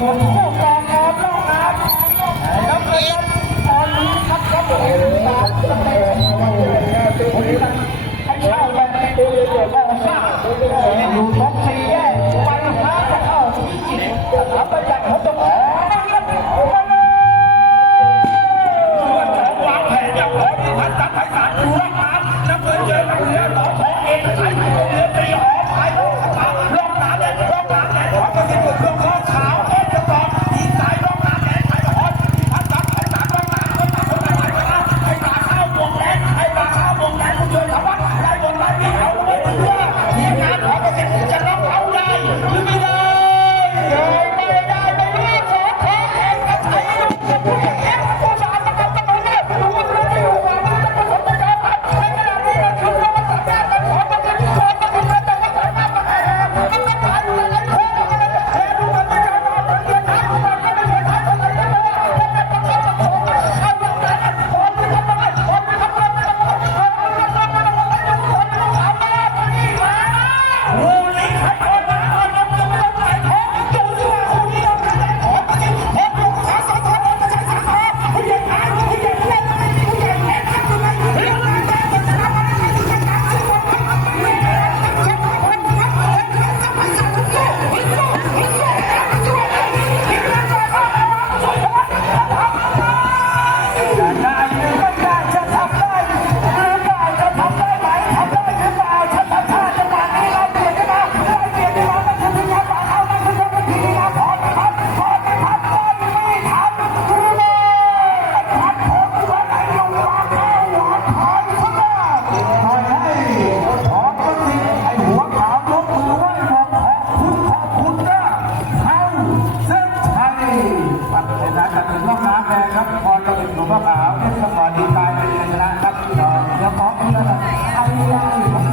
ผมผู้กองพร้อล้วครับแล้วเกิดตอนนี้ครับผมให้เข้าไปในตัวเดียวกันว่าดูท็อแยกไปพระเข้าที่จิตสา นะครับพอจะอุดหนุนมะขาวเทศบาลดีตายเป็นชนะครับเดี๋ยวขอเพื่อนไอ้ยั